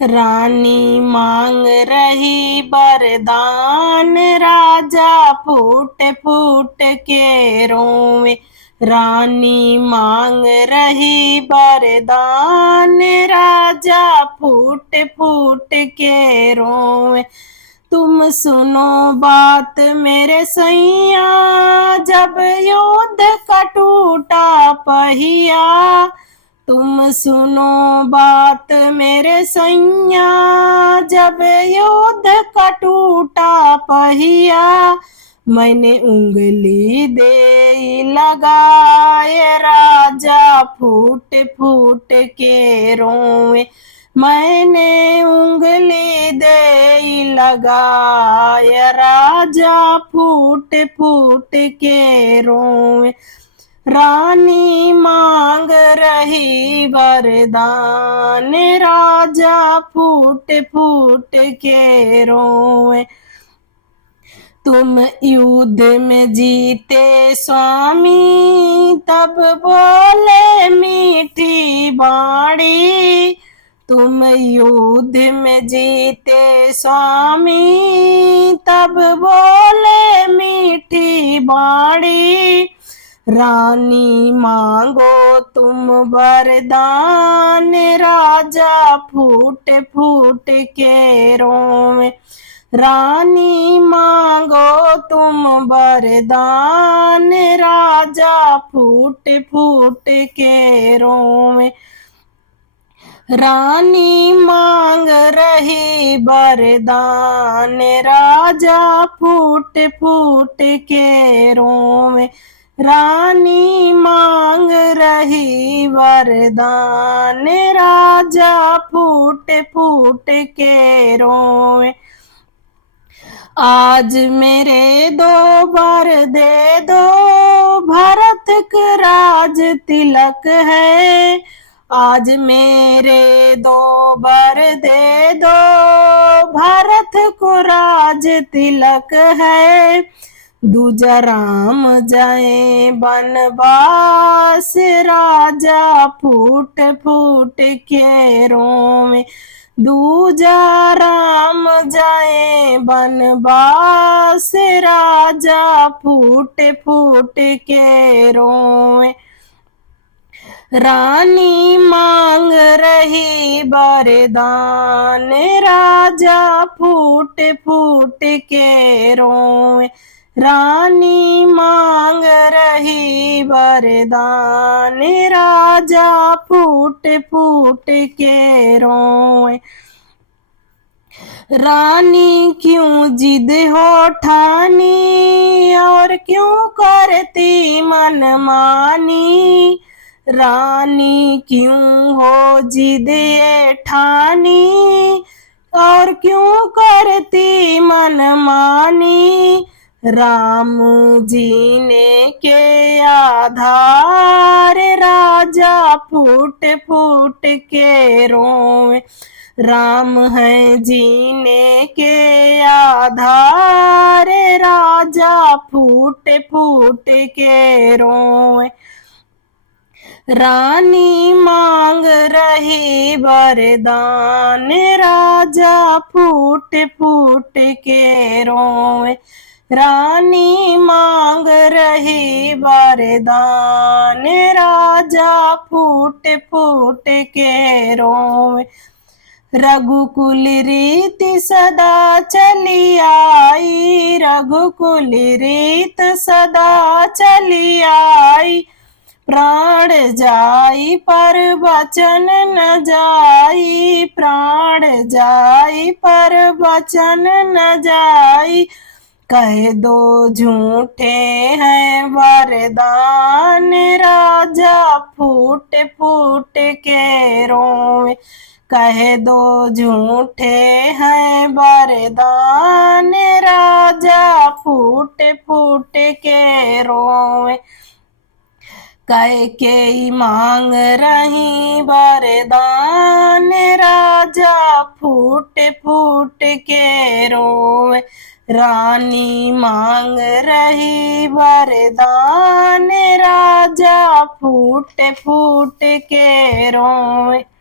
रानी मांग रही वरदान, राजा फूट फूट के रोवे। रानी मांग रही वरदान, राजा फूट फूट के रोवे। तुम सुनो बात मेरे सैया, जब युद्ध का टूटा पहिया। तुम सुनो बात मेरे सैया, जब युद्ध का टूटा पहिया। मैंने उंगली दे लगाए, राजा फूट फूट के रोवे। मैंने उंगली दे लगाए, राजा फूट फूट के रोवे। रानी मांग रही वरदान, राजा फूट फूट के रोवे। तुम युद्ध में जीते स्वामी, तब बोले मीठी बाणी। तुम युद्ध में जीते स्वामी, तब बोले मीठी बाणी। रानी मांगो तुम वरदान, राजा फूट फूट के रोवे। रानी मांगो तुम वरदान, राजा फूट फूट के रोवे। रानी मांग रही वरदान, राजा फूट फूट के रोवे। रानी मांग रही वरदान, राजा फूट फूट के रोवे। आज मेरे दो वर दे दो, भरत का राज तिलक है। आज मेरे दो वर दे दो, भरत को राज तिलक है। दूजा राम जाए बनवास, राजा फूट फूट के रोवे। दूजा राम जाए बनवास, राजा फूट फूट के रोवे। रानी मांग रही वरदान, राजा फूट फूट के रोवे। रानी मांग रही वरदान, राजा फूट फूट के रोवे। रानी क्यों जिद हो ठानी, और क्यों करती मनमानी। रानी क्यों हो जिद ठानी, और क्यों करती मनमानी। राम जीने के आधार, राजा फूट फूट के रोवे। राम है जीने के आधार, राजा फूट फूट के रोवे। रानी मांग रही वरदान, राजा फूट फूट के रोवे। रानी मांग रही वरदान, राजा फूट फूट के रोवे। रघुकुल रीत सदा चली आई, रघुकुल रीत सदा चली आई। प्राण जाई पर वचन न जाई, प्राण जाई पर वचन न जाई। कह दो झूठे हैं वरदान, राजा फूट फूट के रोवे। कह दो झूठे हैं वरदान, राजा फूट फूट के रोवे। कैकेयी मांग रही वरदान, राजा फूट फूट के रोवे। रानी मांग रही वरदान, राजा फूट फूट के रोवे।